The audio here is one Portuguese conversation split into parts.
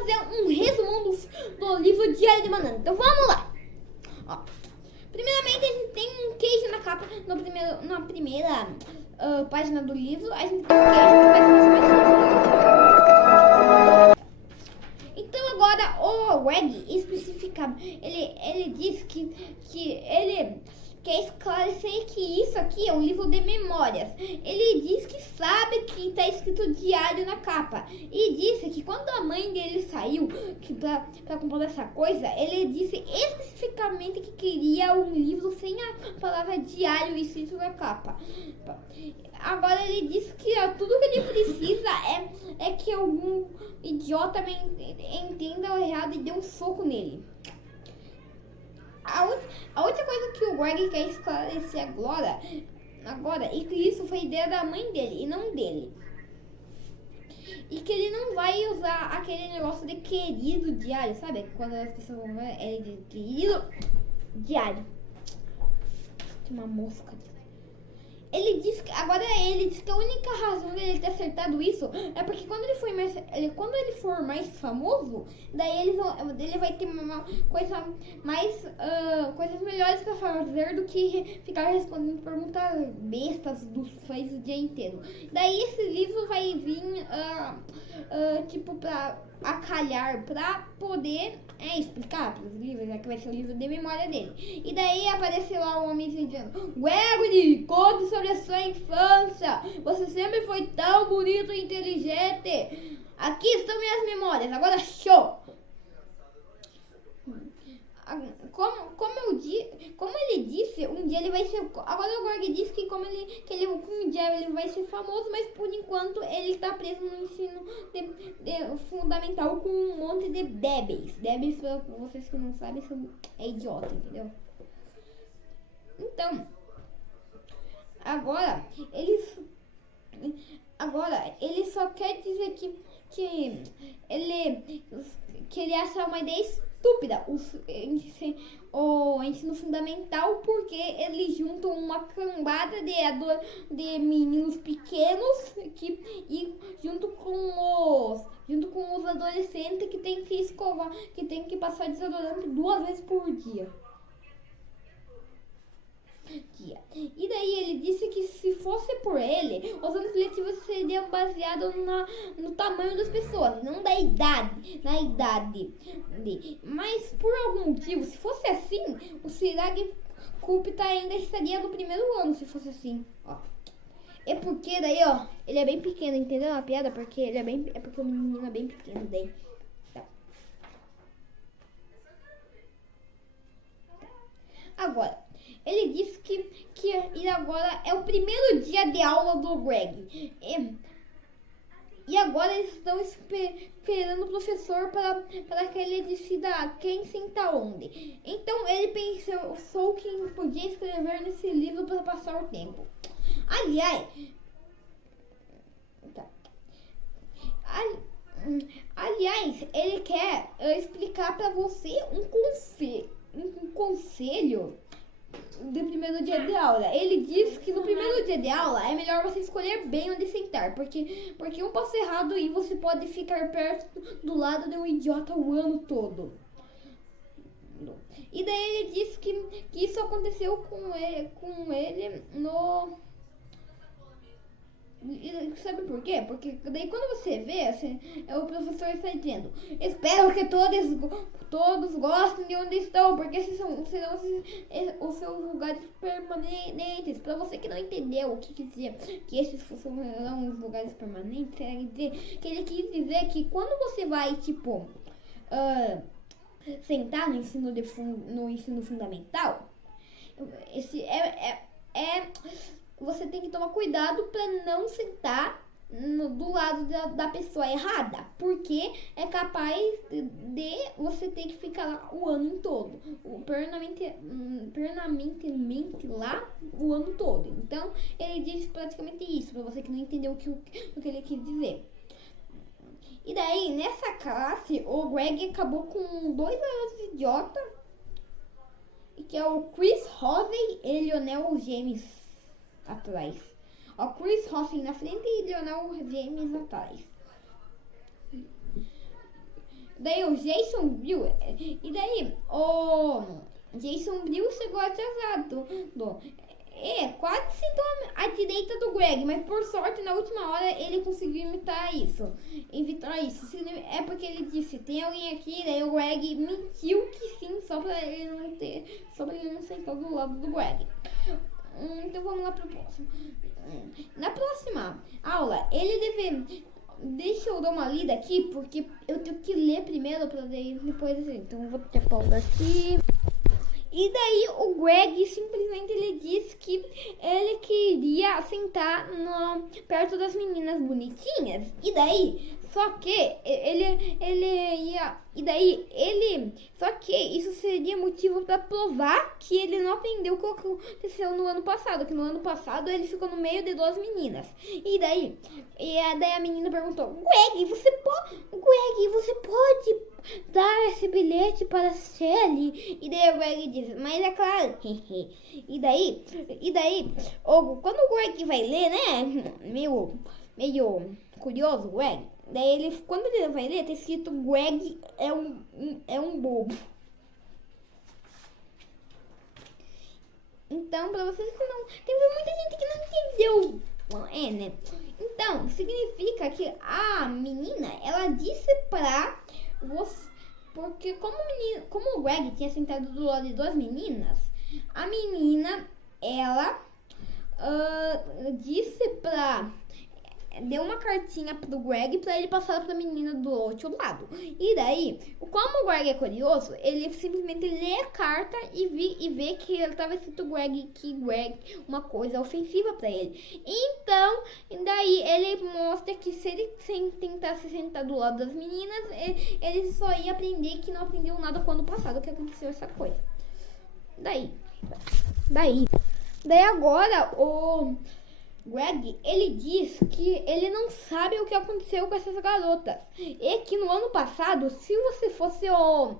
fazer um resumão do livro Diário de Banana. Então vamos lá. Ó, primeiramente a gente tem um queijo na capa, na primeira página do livro. A gente tem um queijo que vai fazer mais. Então agora o Greg especificamente, ele diz que ele quer esclarecer que isso aqui é um livro de memórias. Ele diz que sabe que está escrito diário na capa. E disse que quando a mãe dele saiu para comprar essa coisa, ele disse especificamente que queria um livro sem a palavra diário escrito na capa. Agora ele disse que tudo que ele precisa é que algum idiota entenda o errado e dê um soco nele. A outra coisa que o Greg quer esclarecer agora é que isso foi ideia da mãe dele e não dele. E que ele não vai usar aquele negócio de querido diário, sabe? Quando as pessoas vão ver, ele diz querido diário. Tem uma mosca. Ele diz que a única razão dele ter acertado isso é porque quando ele for mais famoso, daí ele vai ter uma coisa mais coisas melhores pra fazer do que ficar respondendo perguntas bestas dos fãs o dia inteiro. Daí esse livro vai vir tipo pra acalhar, pra poder explicar pros livros, que vai ser o livro de memória dele. E daí apareceu lá um homem dizendo: Gregory, conte sobre a sua infância. Você sempre foi tão bonito e inteligente. Aqui estão minhas memórias, agora show! Como ele disse, um dia ele vai ser. Agora o Greg disse que um dia ele vai ser famoso, mas por enquanto ele está preso no ensino fundamental com um monte de débeis. Débeis, para vocês que não sabem, é idiota, entendeu? Então, agora ele só quer dizer que ele acha uma ideia estúpida o ensino fundamental, porque eles juntam uma cambada de meninos pequenos e junto com os adolescentes que tem que escovar, que tem que passar desodorante 2 vezes por dia. E daí ele disse que se fosse por ele, os anos letivos seriam baseados no tamanho das pessoas, não na idade. Mas por algum motivo, se fosse assim, o Sirag Kupta ainda estaria no primeiro ano, se fosse assim. Ó. É porque daí, ó, ele é bem pequeno, entendeu a piada? Porque porque o menino é bem pequeno daí. Tá. Agora, ele disse que agora é o primeiro dia de aula do Greg. E agora eles estão esperando o professor para que ele decida quem senta onde. Então ele pensou que podia escrever nesse livro para passar o tempo. Aliás, ele quer explicar para você um conselho do primeiro dia de aula. Ele diz que no primeiro dia de aula é melhor você escolher bem onde sentar, porque um passo errado e você pode ficar perto do lado de um idiota o ano todo. E daí ele diz que isso aconteceu com ele no... Sabe por quê? Porque daí quando você vê, o professor está dizendo: espero que todos gostem de onde estão, porque esses serão os seus lugares permanentes. Para você que não entendeu o que quis dizer que esses serão os lugares permanentes, ele quis dizer que quando você vai, tipo, sentar no ensino fundamental, você tem que tomar cuidado para não sentar do lado da pessoa errada, porque é capaz de você ter que ficar lá o ano todo, permanentemente lá o ano todo. Então ele diz praticamente isso para você que não entendeu o que ele quis dizer. E daí nessa classe o Greg acabou com 2 alunos idiota, que é o Chris Rosen e Lionel James atrás. Ó, Chris Rosen na frente e Lionel James atrás. daí o Jason viu, e daí o Jason viu chegou atrasado. Quase sentou à direita do Greg, mas por sorte na última hora ele conseguiu evitar isso. É porque ele disse, tem alguém aqui, daí o Greg mentiu que sim, só pra ele não sentar do lado do Greg. Então vamos lá pro próximo. Na próxima aula, deixa eu dar uma lida aqui, porque eu tenho que ler primeiro pra depois assim. Então eu vou ter pausa aqui. E daí o Greg simplesmente ele disse que ele queria sentar perto das meninas bonitinhas. E daí, só que só que isso seria motivo para provar que ele não aprendeu o que aconteceu no ano passado. Que no ano passado ele ficou no meio de duas meninas. E daí a menina perguntou, Greg, você pode dar esse bilhete para a Shelly? E daí o Greg diz, mas é claro. E daí, quando o Greg vai ler, né? Meio curioso, o Greg. Daí quando ele vai ler, tá escrito Greg é um bobo. Então, pra vocês que não... Tem muita gente que não entendeu. Né? Então, significa que a menina, ela disse pra você... Porque como o Greg tinha sentado do lado de duas meninas, a menina, ela disse pra... Deu uma cartinha pro Greg pra ele passar pra menina do outro lado. E daí, como o Greg é curioso, ele simplesmente lê a carta e vê que ele tava escrito Greg, uma coisa ofensiva pra ele. Então, daí ele mostra que se ele tentasse sentar do lado das meninas, ele só ia aprender que não aprendeu nada quando passado que aconteceu essa coisa. Daí agora o Greg, ele diz que ele não sabe o que aconteceu com essas garotas. E que no ano passado, se você fosse o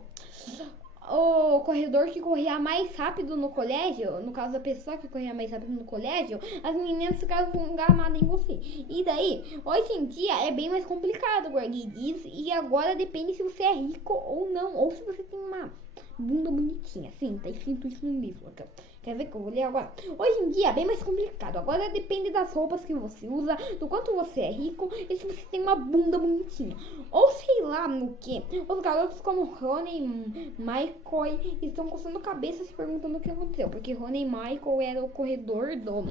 corredor que corria mais rápido no colégio, no caso da pessoa que corria mais rápido no colégio, as meninas ficavam engamadas em você. E daí, hoje em dia é bem mais complicado, o Greg diz, e agora depende se você é rico ou não, ou se você tem uma bunda bonitinha. Sim, tá escrito isso no livro. Quer ver que eu vou ler agora? Hoje em dia é bem mais complicado. Agora depende das roupas que você usa, do quanto você é rico e se você tem uma bunda bonitinha. Ou sei lá no que. Os garotos como Rony e Michael estão coçando a cabeça se perguntando o que aconteceu. Porque Rony e Michael era o corredor do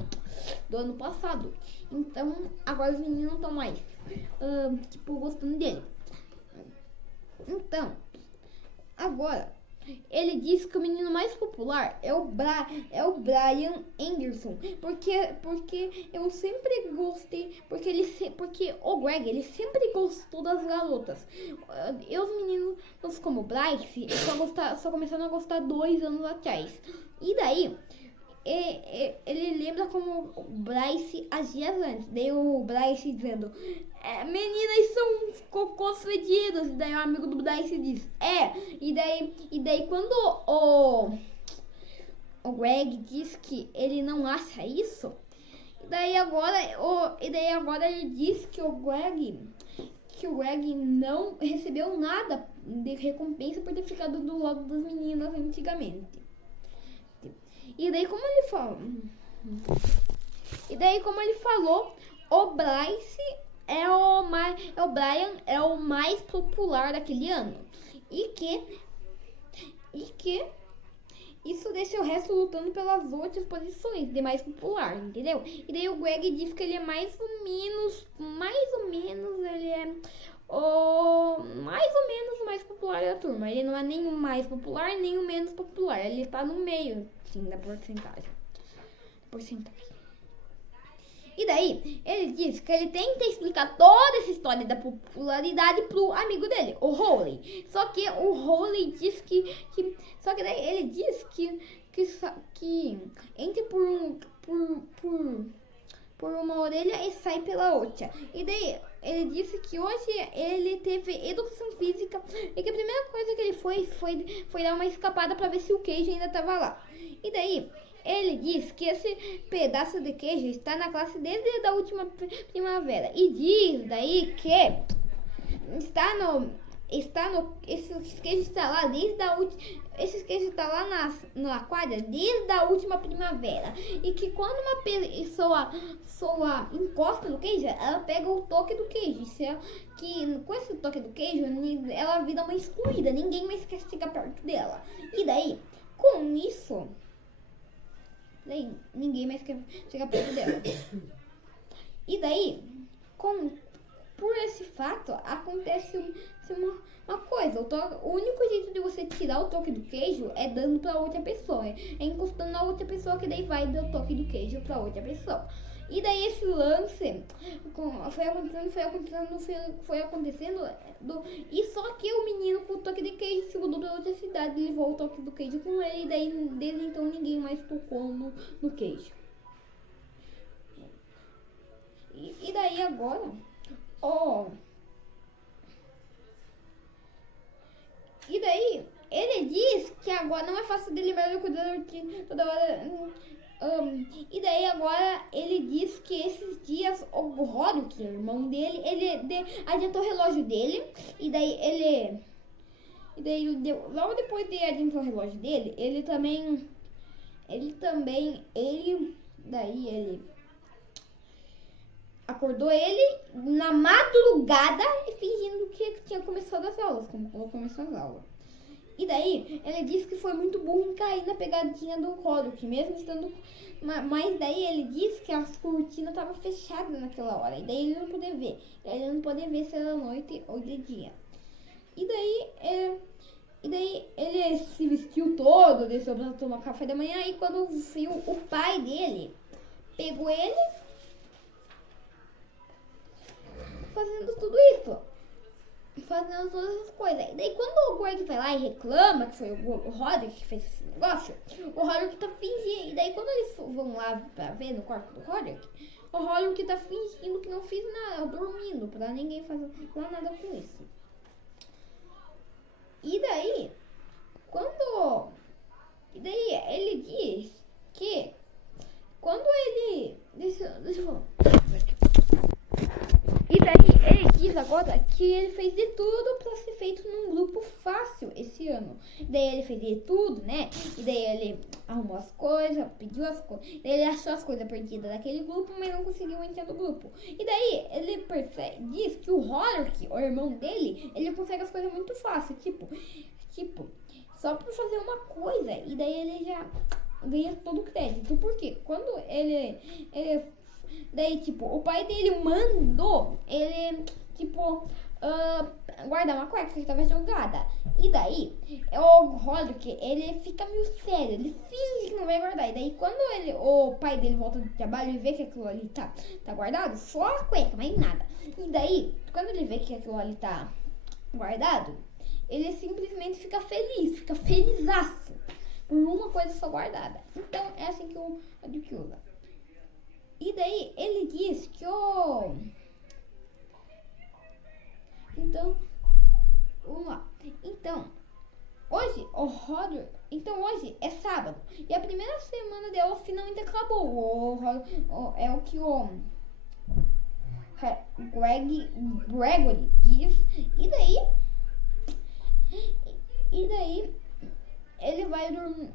ano passado. Então agora os meninos não estão mais gostando dele. Então, agora ele diz que o menino mais popular é o Brian Anderson, porque eu sempre gostei, porque o Greg, ele sempre gostou das garotas. E os meninos como o Bryce só começaram a gostar 2 anos atrás. E daí ele lembra como o Bryce agia antes. Daí o Bryce dizendo, meninas são uns cocôs fedidos. E daí o amigo do Bryce diz, E daí quando o Greg diz que ele não acha isso, e daí agora ele diz que o Greg não recebeu nada de recompensa por ter ficado do lado das meninas antigamente. E daí como ele falou, o Bryce o Brian é o mais popular daquele ano. E que isso deixa o resto lutando pelas outras posições de mais popular, entendeu? E daí o Greg diz que ele é mais ou menos ele é o mais popular da turma. Ele não é nem o mais popular, nem o menos popular. Ele tá no meio, sim, da porcentagem. E daí, ele diz que ele tenta explicar toda essa história da popularidade pro amigo dele, o Holly. Só que o Holly diz só que daí ele diz que entra por uma orelha e sai pela outra. E daí, ele disse que hoje ele teve educação física e que a primeira coisa que ele foi dar uma escapada pra ver se o queijo ainda tava lá. E daí, ele diz que esse pedaço de queijo está na classe desde a última primavera. E diz daí que Esses queijos está lá desde a última. Esses queijos está lá na quadra desde a última primavera. E que quando uma pessoa encosta no queijo, ela pega o toque do queijo. Com esse toque do queijo, ela vira uma excluída. Ninguém mais quer chegar perto dela. E daí, com isso, ninguém mais quer chegar perto dela. E daí, por esse fato, acontece uma coisa. O único jeito de você tirar o toque do queijo é dando pra outra pessoa. É encostando na outra pessoa que daí vai dar o toque do queijo pra outra pessoa. E daí esse lance foi acontecendo. E só que o menino com o toque de queijo se mudou pra outra cidade, levou o toque do queijo com ele. E daí, desde então, ninguém mais tocou no queijo. E daí agora... E daí, ele diz que agora não é fácil de lembrar do cuidador toda hora. E daí agora ele diz que esses dias o Rory, que é o irmão dele, ele adiantou o relógio dele. E daí logo depois de adiantar o relógio dele, ele acordou ele na madrugada e fingindo que tinha começado as aulas, como começou as aulas. E daí, ele disse que foi muito burro em cair na pegadinha do Roderick, mesmo estando... Mas daí ele disse que as cortinas estavam fechadas naquela hora, e daí ele não podia ver. Ele não podia ver se era noite ou de dia. E daí ele se vestiu todo, desceu pra tomar café da manhã, e quando viu o pai dele, pegou ele... fazendo tudo isso, fazendo todas essas coisas. E daí quando o Greg vai lá e reclama que foi o Roderick que fez esse negócio, o Roderick tá fingindo. E daí quando eles vão lá pra ver no quarto do Roderick, o Roderick tá fingindo que não fez nada, dormindo, pra ninguém fazer nada com isso. E daí ele diz que quando ele... Deixa eu falar. E daí ele diz agora que ele fez de tudo pra ser feito num grupo fácil esse ano. E daí ele fez de tudo, né? E daí ele arrumou as coisas, pediu as coisas. Daí ele achou as coisas perdidas daquele grupo, mas não conseguiu entrar no grupo. E daí ele diz que o Roderick, o irmão dele, ele consegue as coisas muito fácil. Tipo, só pra fazer uma coisa. E daí ele já ganha todo o crédito. Por quê? Quando daí, tipo, o pai dele mandou ele, tipo, guardar uma cueca que estava jogada. E daí, o Roderick, ele fica meio sério, ele finge que não vai guardar. E daí, quando o pai dele volta do trabalho e vê que aquilo ali tá guardado, só a cueca, mais nada. E daí, quando ele vê que aquilo ali tá guardado, ele simplesmente fica feliz, fica felizaço por uma coisa só guardada. Então, é assim que o Duke usa. E daí, ele diz que Então, vamos lá. Então, hoje hoje é sábado. E a primeira semana de aula finalmente acabou. É o que o Gregory diz. E daí ele vai dormir.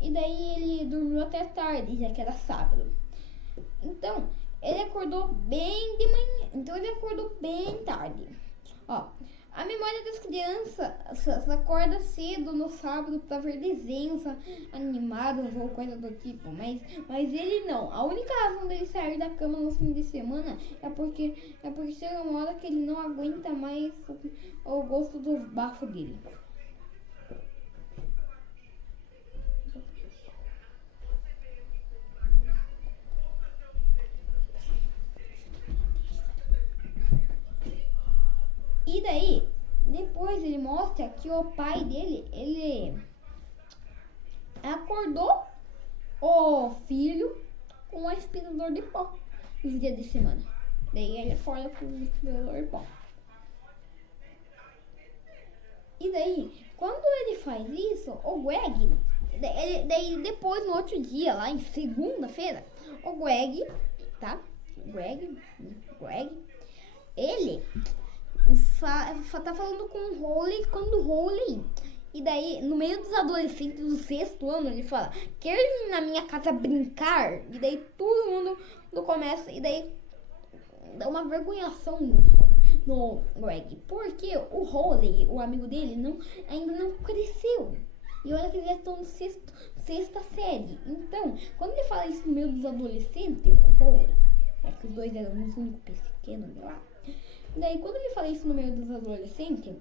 E daí ele dormiu até tarde, já que era sábado. Então, ele acordou bem de manhã. Então, ele acordou bem tarde. Ó, a memória das crianças acorda cedo no sábado pra ver desenhos animados ou coisa do tipo. Mas ele não. A única razão dele sair da cama no fim de semana é porque chega uma hora que ele não aguenta mais o gosto dos bafos dele. E daí, depois ele mostra que o pai dele, ele acordou o filho com um aspirador de pó nos dias de semana. Daí ele acorda com um aspirador de pó. E daí, quando ele faz isso, o Greg, daí depois no outro dia, lá em segunda-feira, o Greg, ele tá falando com o Holly quando o Holly. E daí, no meio dos adolescentes do 6º ano, ele fala: quer ir na minha casa brincar? E daí todo mundo começa. E daí dá uma vergonhação no Greg. Porque o Holly, o amigo dele, ainda não cresceu. E olha que eles já estão no 6ª série. Então, quando ele fala isso no meio dos adolescentes, o Holly, é que os dois eram os únicos pequenos lá. E daí, quando ele fala isso no meio dos adolescentes,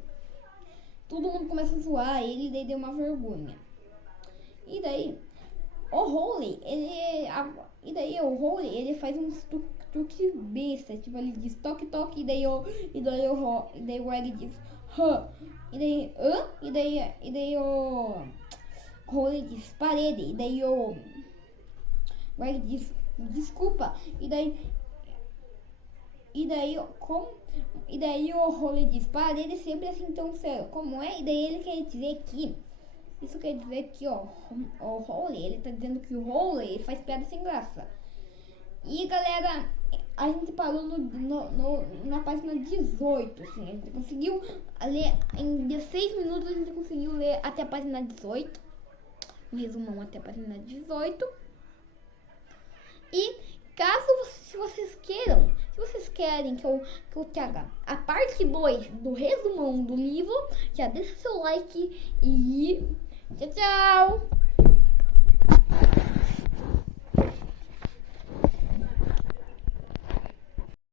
todo mundo começa a zoar ele, e daí deu uma vergonha. E daí, o Holly, ele faz uns truques besta, tipo, ele diz toque, toque, e daí o Greg diz hã, e daí hã, e daí o Holly diz parede, e daí o Greg diz desculpa, e daí o Holly diz parede sempre assim tão sério, como é? E daí ele quer dizer que isso quer dizer que o Holly, ele tá dizendo que o Holly faz piada sem graça. E galera, a gente parou na página 18, assim, a gente conseguiu ler em 16 minutos, a gente conseguiu ler até a página 18, um resumão até a página 18. E se vocês querem que eu traga a parte 2 do resumão do livro, já deixa seu like e tchau, tchau!